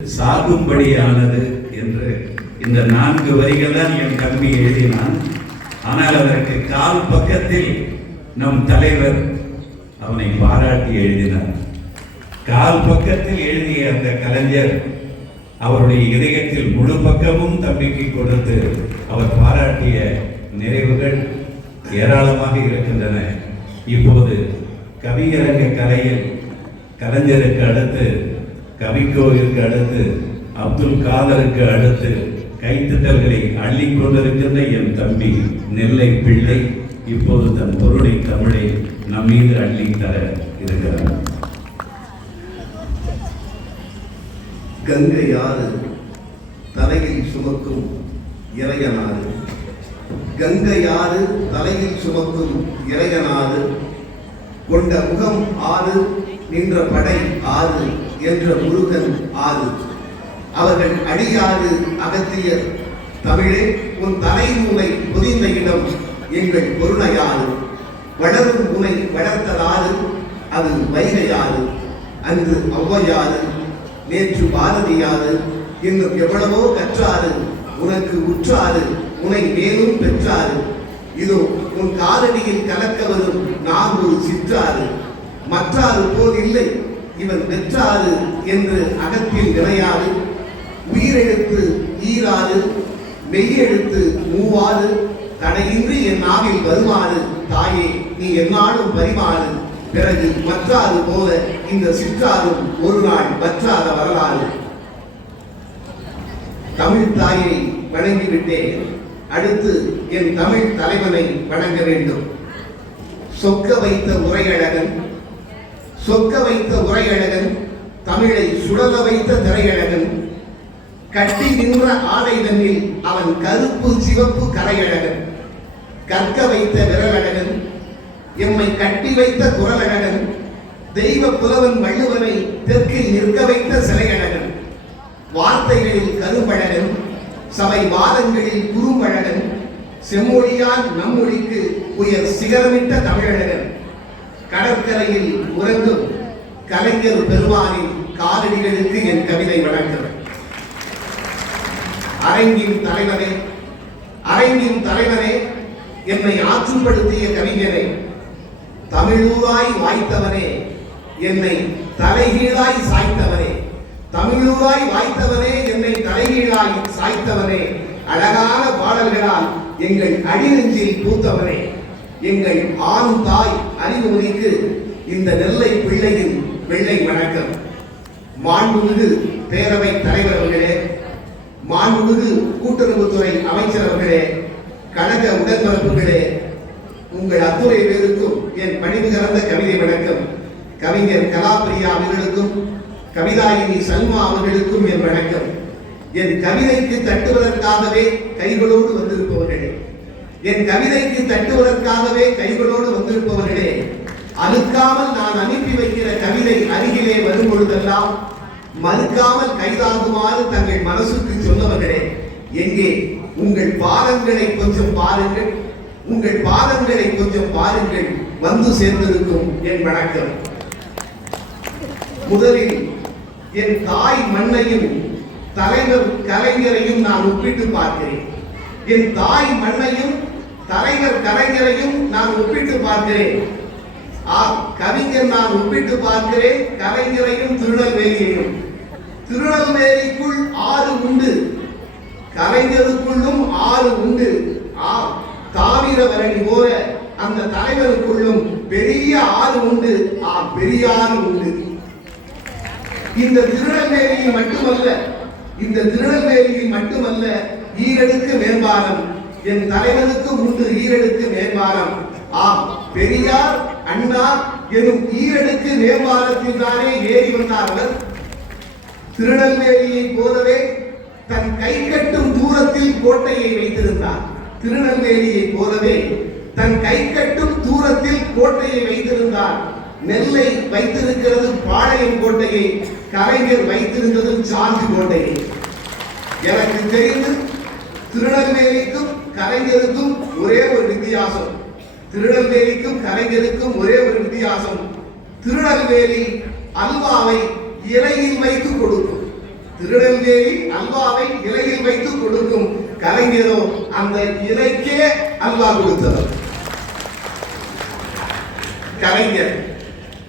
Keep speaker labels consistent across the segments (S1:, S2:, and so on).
S1: சாகும்படியானது என்று இந்த நான்கு வரிகள் தான் என் தம்பி எழுதினான். ஆனால் அதற்கு கால் பக்கத்தில் நம் தலைவர் அவனை பாராட்டி எழுதினார். கால் பக்கத்தில் எழுதிய அந்த கலைஞர் அவருடைய இதயத்தில் முழு பக்கமும் தம்பிக்கு கொடுத்து அவர் பாராட்டிய நிறைவுகள் ஏராளமாக இருக்கின்றன. இப்போது கவியரங்க கலையில் கலைஞருக்கு அடுத்து கவிக்கோவிற்கு அடுத்து அப்துல் காதருக்கு அடுத்து கைத்தட்டல்களை அள்ளிக் கொண்டிருக்கின்ற என் தம்பி நெல்லை பிள்ளை இப்போது தன் பொருளை தமிழை நம் மீது அள்ளி தர இருக்கிறார்.
S2: கங்கை ஆறு தலையில் சுமக்கும் இறையனாறு. கங்கை ஆறு தலையில் சுமக்கும் இறையனாறு. கொண்ட முகம் ஆறு நின்ற படை ஆறு. என்ற முருகன் ஆறு. அவர்கள் அடியாறு அகத்தியர் தமிழே உன் தலைநூலை புதிந்த இடம் எங்கள் பொருளையாறு. வளரும் உனை வளர்த்தலாறு அது வைகையாறு அன்று ஔவையாறு நேற்று பாரதியாறு இன்னும் எவ்வளவோ கற்றாறு உனக்கு உற்றாறு உனை மேலும் பெற்றாறு. இதோ உன் காலடியில் கலக்க வரும் நாம் ஒரு சிற்றாறு. மற்றாறு போல் இல்லை இவன் வெற்றாறு என்று அகத்தில் நிலையாறு உயிரெழுத்து ஈராறு மெய்யெழுத்து மூவாறு தடையின்றி என் நாவில் வருமாறு தாயே நீ என்னாலும் பரிமாறு. பிறகு மற்றாறு போல இந்த சிற்றாரும் ஒரு நாள் மற்றாத வரலாறு. தமிழ் தாயை வணங்கிவிட்டேன் அடுத்து என் தமிழ் தலைவனை வணங்க வேண்டும். சொக்க வைத்த உரையழகன் சொக்க வைத்த உரையழகன் தமிழை சுடல வைத்த திரையழகன் கட்டி நின்ற ஆடைதனில் அவன் கருப்பு சிவப்பு கரையழகன் கற்க வைத்த விரலழகன் எம்மை கட்டி வைத்த குரலழகன் தெய்வ புலவன் வள்ளுவனை தெற்கில் நிற்க வைத்த சிலையழகன் வார்த்தைகளில் கரும்பழகன் சபை வாதங்களில் குறும்பழகன் செம்மொழியால் நம்மொழிக்கு உயர் சிகரமிட்ட தமிழழகன். கடற்கரையில் உறங்கும் கலைஞர் பெருமானின் காலடிகளுக்கு என் கவிதை வழங்குகிறேன். அரங்கின் தலைவனே அரங்கின் தலைவனே என்னை ஆற்றுப்படுத்திய கவிஞனே தமிழூராய் வாய்த்தவனே என்னை தலைகீழாய் சாய்த்தவனே தமிழூராய் வாய்த்தவனே என்னை தலைகீழாய் சாய்த்தவனே அழகான பாடல்களால் எங்கள் அடிநெஞ்சில் பூத்தவனே. எங்கள் ஆண் தாய் அறிவுரைக்கு இந்த நெல்லை பிள்ளையின் வெள்ளை வணக்கம். மாண்புமிகு பேரவை தலைவர் அவர்களே மாண்புமிகு கூட்டுறவுத்துறை அமைச்சர் அவர்களே கழக உடன்பிறப்புகளே உங்கள் அத்துறை பேருக்கும் என் பணிவு கலந்த கவிதை வணக்கம். கவிஞர் கலாபிரியா அவர்களுக்கும் கவிதாயினி சல்மா அவர்களுக்கும் என் வணக்கம். என் கவிதைக்கு தட்டுவதற்காகவே கைகளோடு வந்திருப்பவர்களே என் கவிதைக்கு தட்டுவதற்காகவே கைகளோடு வந்திருப்பவர்களே அழுக்காமல் நான் அனுப்பி வைக்கிற கவிதை அருகிலே வரும் பொழுதெல்லாம் மறுக்காமல் கைதாகுமாறு தங்கள் மனசுக்கு சொன்னவர்களே எங்கே? உங்கள் பாதங்களை கொஞ்சம் பாருங்கள். உங்கள் பாதங்களை கொஞ்சம் பாருங்கள். வந்து சேர்ந்திருக்கும் என் வணக்கம். முதலில் என் தாய் மண்ணையும் தலைவர் கலைஞரையும் நான் ஒப்பிட்டு பார்க்கிறேன். என் தாய் மண்ணையும் தலைவர் கலைஞரையும் நான் ஒப்பிட்டு பார்க்கிறேன். ஆ கவிஞர் நான் ஒப்பிட்டு பார்க்கிறேன் கலைஞரையும் திருநெல்வேலியையும். திருநெல்வேலிக்குள் ஆறு உண்டு. கலைஞருக்குள்ளும் ஆறு உண்டு. ஆ போல அந்த தலைவருக்குள்ளும் பெரிய ஆறு உண்டு. ஆ பெரியாறு உண்டு. இந்த திருநெல்வேலியில் மட்டுமல்ல இந்த திருநெல்வேலியில் மட்டுமல்ல ஈரடுக்கு மேம்பாலம். என் தலைவனுக்கு உண்டு ஈரடுக்கு மேம்பாலம். ஆம் பெரியார் அண்ணா எனும் ஈரடுக்கு மேம்பாலத்தில் தானே ஏறி வந்தார் அவர் திருநெல்வேலியை போலவே தன் கை கட்டும் தூரத்தில் கோட்டையை வைத்திருந்தார். திருநெல்வேலியை போலவே தன் கை கட்டும் தூரத்தில் கோட்டையை வைத்திருந்தார். நெல்லை வைத்திருக்கிறது பாளையம் கோட்டையை கலைஞர் வைத்திருந்தது சார்ஜ் கோட்டையை. எனக்கு தெரிந்து திருநெல்வேலிக்கும் கலைஞருக்கும் ஒரே ஒரு வித்தியாசம். திருநெல்வேலிக்கும் கலைஞருக்கும் ஒரே ஒரு வித்தியாசம். திருநெல்வேலி அல்வாவை இலையில் வைத்து கொடுக்கும். திருநெல்வேலி அல்வாவை இலையில் வைத்து கொடுக்கும் கலைஞரோ அந்த இலைக்கே அல்வா கொடுத்தவர். கலைஞர்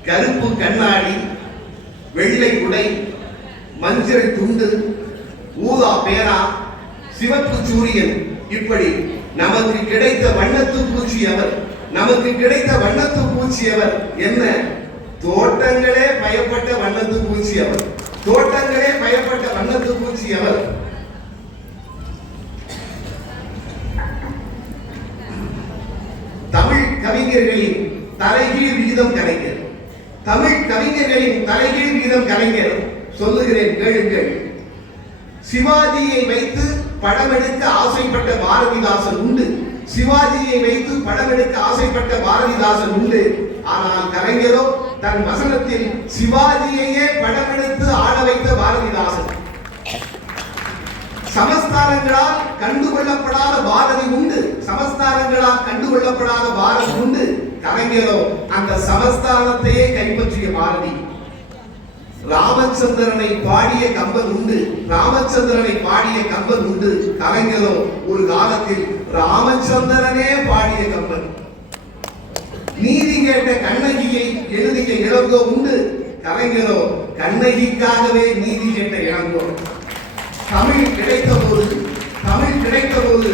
S2: கருப்பு கண்ணாடி வெள்ளை உடை மஞ்சள் துண்டு ஊதா பேனா சிவப்பு சூரியன் இப்படி நமக்கு கிடைத்த வண்ணத்து பூச்சி அவர் நமக்கு கிடைத்த வண்ணத்து பூச்சி அவர். என்ன? தோட்டங்களே பயப்பட்ட வண்ணத்து பூச்சி அவர். தோட்டங்களே பயப்பட்ட வண்ணத்து பூச்சி அவர். தமிழ் கவிஞர்களின் தலைகீழ் விகிதம் கலைஞர். தமிழ் கவிஞர்களின் தலைகீழ் விகிதம் கலைஞர். சொல்லுகிறேன் கேளுங்கள். சிவாஜியை வைத்து படம் எடுக்க ஆசைப்பட்ட பாரதிதாசன் உண்டு. சிவாஜியை வைத்து படம் எடுக்க ஆசைப்பட்ட பாரதிதாசன் உண்டு. ஆனால் கலைஞரோ தன் வசனத்தில் சிவாஜியையே படம் எடுத்து ஆட வைத்த பாரதிதாசன். சமஸ்தானங்களால் கண்டுகொள்ளப்படாத பாரதி உண்டு. சமஸ்தானங்களால் கண்டுகொள்ளப்படாத பாரதி உண்டு. கலைஞரோ அந்த சமஸ்தானத்தையே கைப்பற்றிய பாரதி. ராமச்சந்திரனை பாடிய கம்பன் உண்டு. ராமச்சந்திரனை பாடிய கம்பன் உண்டு. கலைஞரோ ஒரு காலத்தில் ராமச்சந்திரனே பாடிய கம்பன் நீதி கேட்ட கண்ணகியை எழுதிய இளங்கோ உண்டு. கலைஞரோ கண்ணகிக்காகவே நீதி கேட்ட இளங்கோ. தமிழ் கிடைத்த போது தமிழ் கிடைத்த போது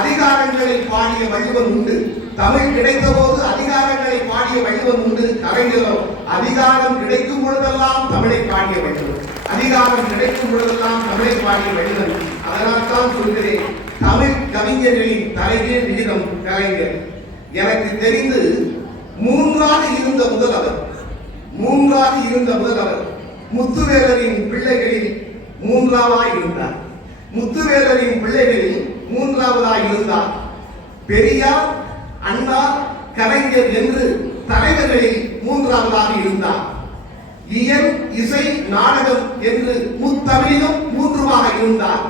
S2: அதிகாரங்களை பாடிய வள்ளுவன் உண்டு. தமிழ் கிடைத்த போது அதிகாரங்களை பாடிய வள்ளுவன் உண்டு. கலைஞரோ அதிகாரம் கிடைக்கும் பொழுதெல்லாம் தமிழை பாடிய வேண்டும் அதிகாரம் கிடைக்கும் பொழுதெல்லாம் தமிழை பாடிய வேண்டும் அதனால் தான் சொல்கிறேன் தமிழ் கவிஞர்களின் தலைகீழ் விகிதம் கலைஞர். எனக்கு தெரிந்து மூன்றாவது இருந்த முதல்வர் மூன்றாவது இருந்த முதல்வர் முத்துவேலரின் பிள்ளைகளில் மூன்றாவதாய் இருந்தார். முத்துவேலரின் பிள்ளைகளில் மூன்றாவதாய் இருந்தார். பெரியார் அண்ணா கலைஞர் என்று தலைவர்களில் மூன்றாவதாக இருந்தார். இயல் இசை நாடகம் என்று முத்தமிழிலும் மூன்றுமாக இருந்தார்.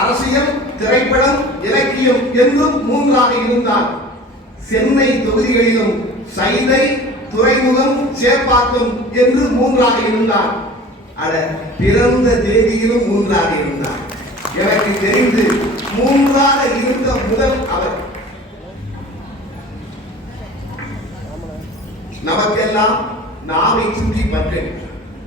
S2: அரசியல் திரைப்படம் இலக்கியம் என்றும் மூன்றாக இருந்தார். சென்னை தொகுதிகளிலும் சைதை துறைமுகம் சேப்பாக்கம் என்று மூன்றாக இருந்தார். அட பிறந்த தேதியிலும் மூன்றாக இருந்தார். எனக்கு தெரிந்து மூன்றாக இருந்த முதல் அவர் நமக்கெல்லாம் நாவை சுற்றி பற்கள்.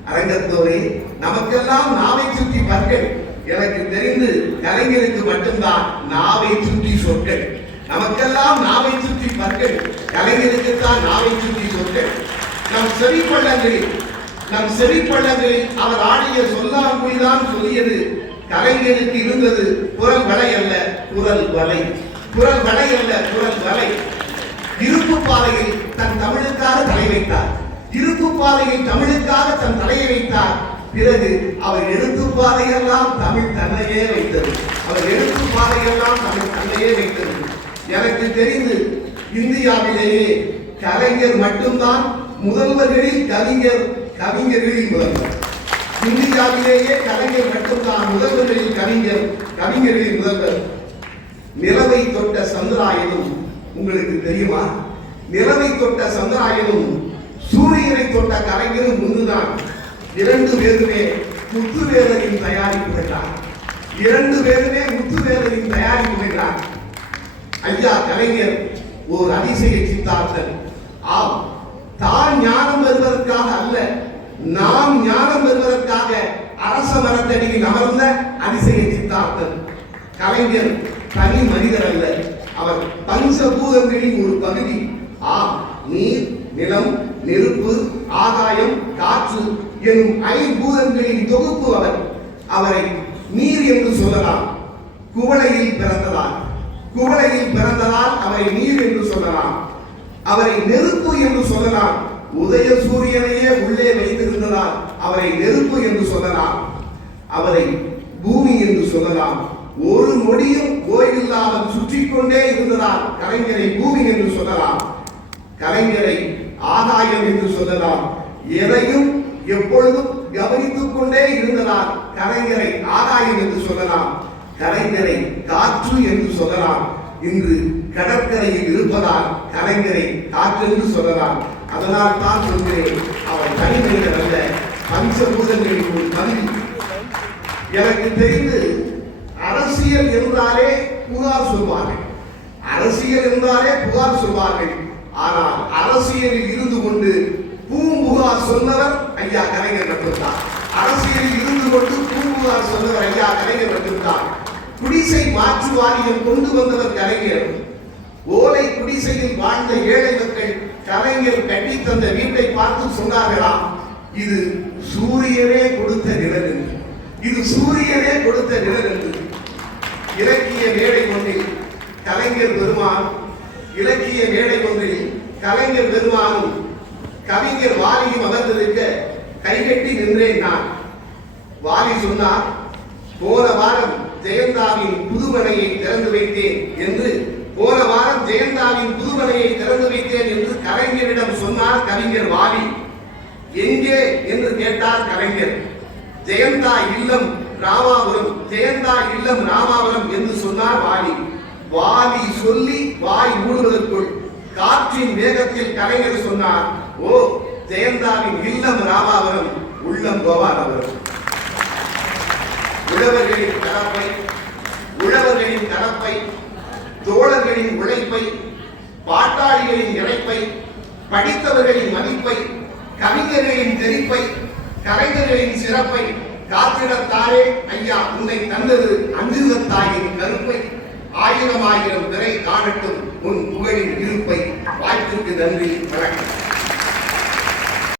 S2: அரங்கத்தோரே நமக்கெல்லாம் நாவை சுற்றி பற்கள். எனக்கு தெரிந்து கலைஞருக்கு மட்டும்தான் நாவை சுற்றி சொற்கள். நமக்கெல்லாம் நாவை சுற்றி பற்கள். கலைஞருக்கு தான் நாவை சுற்றி சொற்கள். நம் செவிப்பள்ளங்களில் நம் செவிப்பள்ளங்களில் அவர் ஆடிய சொல்லாங்குழிதான் சொல்லியது கலைஞருக்கு இருந்தது குரல் வலை அல்ல குரல் வலை. குரல் வலை அல்ல குரல் வலை. இருப்பு பாதையில் தன் தமிழுக்காக தலை வைத்தார். இருப்பு பாதையில் தமிழுக்காக தன் தலையை வைத்தார். பிறகு அவர் எழுத்து பாதையெல்லாம் தமிழ் தன்னையே வைத்தது. அவர் எழுத்து பாதையெல்லாம் தமிழ் தன்னையே வைத்தது. எனக்கு தெரிந்து இந்தியாவிலேயே கலைஞர் மட்டும்தான் முதல்வர்களில் கவிஞர் கவிஞர்களில் முதல்வர். இந்தியாவிலேயே கலைஞர் மட்டும்தான் முதல்வர்களில் கவிஞர் கவிஞர்களில் முதல்வர். நிலவை தொட்ட சந்திராயனும் உங்களுக்கு தெரியுமா? நிலவை தொட்ட சந்திராயனும் சூரியனை தொட்ட கலைஞரும் ஒன்றுதான். இரண்டு பேருமே வேதனையும் தயாரிப்பு இரண்டு பேருமே வேதனையும் தயாரிப்பு தான் ஐயா கலைஞர் ஒரு அதிசய சித்தார்த்தன். ஆம் தான் ஞானம் பெறுவதற்காக அல்ல நாம் ஞானம் பெறுவதற்காக அரச மரத்தடியில் அமர்ந்த அதிசய சித்தார்த்தன். கலைஞர் தனி மனிதர் அல்ல. அவர் பஞ்சபூதங்களின் ஒரு பகுதி. ஆம் நீர் நிலம் நெருப்பு ஆகாயம் காற்று எனும் ஐம்பூதங்களின் தொகுப்பு அவர். அவரை நீர் என்று சொல்லலாம். குவளையில் பிறந்ததால். குவளையில் பிறந்ததால் அவரை நீர் என்று சொல்லலாம். அவரை நெருப்பு என்று சொல்லலாம். உதய சூரியனையே உள்ளே வைத்திருந்ததால் அவரை நெருப்பு என்று சொல்லலாம். அவரை பூமி என்று சொல்லலாம். ஒரு நொடியும் ஓய்வில்லாமல் சுற்றி கொண்டே இருந்ததால் கலைஞரை பூமி என்று சொல்லலாம். கலைஞரை ஆகாயம் என்று சொல்லலாம். எதையும் எப்பொழுதும் கவனித்துக் கொண்டே இருந்ததால் கலைஞரை ஆகாயம் என்று சொல்லலாம். கலைஞரை காற்று என்று சொல்லலாம். இன்று கடற்கரையில் இருப்பதால் கலைஞரை காற்று என்று சொல்லலாம். அதனால் தான் சொல்கிறேன் அவர் தனி அல்ல பஞ்சபூதங்களின் ஒரு பகுதி எனக்கு தெரிந்து அரசியல் என்றாலே புகார் சொல்வார்கள். அரசியல் என்றாலே புகார் சொல்வார்கள். ஆனால் அரசியலில் இருந்து கொண்டு பூம்புகார் சொன்னவர் ஐயா கலைஞர் மட்டும்தான். அரசியலில் இருந்து கொண்டு பூம்புகார் சொன்னவர் ஐயா கலைஞர் மட்டும்தான். குடிசை மாற்று வாரியம் கொண்டு வந்தவர் கலைஞர். ஓலை குடிசையில் வாழ்ந்த ஏழை மக்கள் கலைஞர் கட்டி தந்த வீட்டை பார்த்து சொன்னார்களாம் இது சூரியனே கொடுத்த நிழல் என்று. இது சூரியனே கொடுத்த நிழல் என்று. இலக்கிய மேடை ஒன்றில் கலைஞர் பெருமான் இலக்கிய மேடை ஒன்றில் கலைஞர் பெருமானும் கவிஞர் வாலியும் அமர்ந்திருக்க கைகட்டி நின்றேன் நான். வாலி சொன்னார் போன வாரம் ஜெயந்தாவின் புதுமனையை திறந்து வைத்தேன் என்று போன வாரம் ஜெயந்தாவின் புதுமனையை திறந்து வைத்தேன் என்று கலைஞரிடம் சொன்னார் கவிஞர் வாலி. எங்கே? என்று கேட்டார் கலைஞர். ஜெயந்தா இல்லம் ராமாபுரம் ஜெயந்தா இல்லம் ராமாபுரம் என்று சொன்னார் வாலி. வாலி சொல்லி வாய் மூடுவதற்குள் காற்றின் வேகத்தில் கலைஞர் சொன்னார். ஓ ஜெயந்தாவின் இல்லம் ராமாபுரம் உள்ளம் கோபாலபுரம். உழவர்களின் கலப்பை உழவர்களின் கலப்பை தோழர்களின் உழைப்பை பாட்டாளிகளின் இறைப்பை படித்தவர்களின் மதிப்பை கவிஞர்களின் தெரிப்பை கலைஞர்களின் சிறப்பை காத்திடத்தாரே ஐயா உன்னை தந்தது அஞ்சுகத்தாயின் கருப்பை. ஆயிரம் ஆயிரம் பிறை காணட்டும் உன் புகழின் இருப்பை வாய்ப்புக்கு நன்றி வணக்கம்.